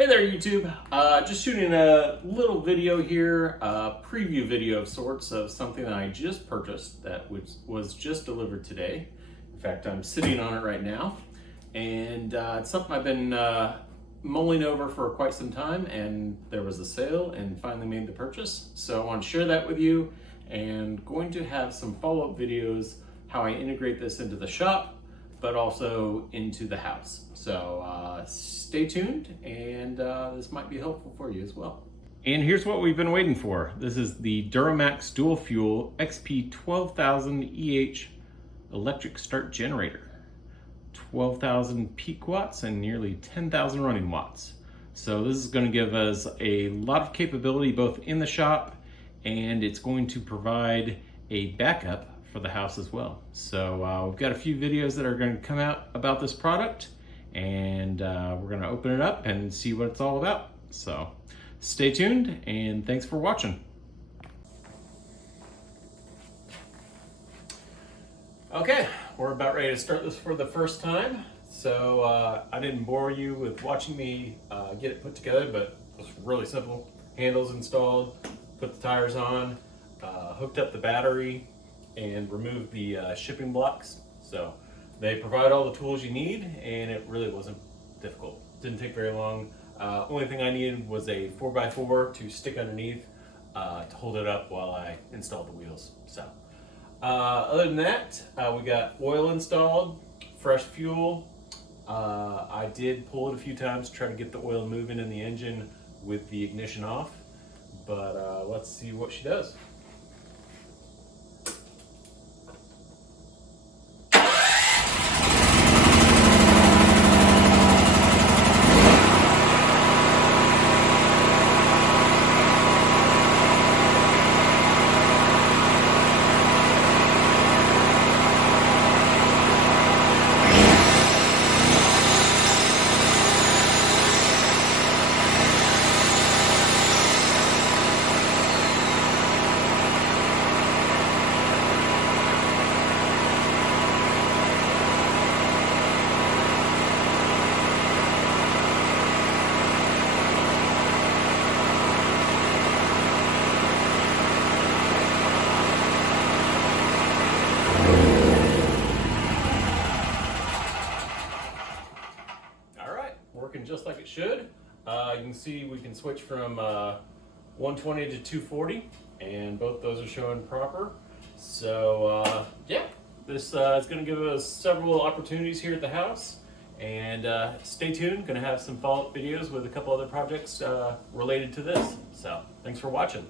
Hey there YouTube, just shooting a little video here, a preview video of sorts of something that I just purchased that was just delivered today. In fact, I'm sitting on it right now, and it's something I've been mulling over for quite some time, and there was a sale and finally made the purchase. So I want to share that with you, and going to have some follow-up videos how I integrate this into the shop but also into the house. So stay tuned, and this might be helpful for you as well. And here's what we've been waiting for. This is the DuroMax Dual Fuel XP12000EH Electric Start Generator. 12,000 peak watts and nearly 10,000 running watts. So this is going to give us a lot of capability both in the shop, and it's going to provide a backup for the house as well. So we've got a few videos that are going to come out about this product, and we're going to open it up and see what it's all about. So stay tuned, and thanks for watching. Okay, we're about ready to start this for the first time. So I didn't bore you with watching me get it put together, but it was really simple. Handles installed, put the tires on, hooked up the battery, and remove the shipping blocks. So they provide all the tools you need, and it really wasn't difficult. Didn't take very long. Only thing I needed was a 4x4 to stick underneath to hold it up while I installed the wheels. So other than that, we got oil installed, fresh fuel. I did pull it a few times to try to get the oil moving in the engine with the ignition off, but let's see what she does. Working just like it should. You can see we can switch from 120 to 240, and both those are showing proper. So yeah, this is going to give us several opportunities here at the house, and stay tuned. Going to have some follow-up videos with a couple other projects related to this. So thanks for watching.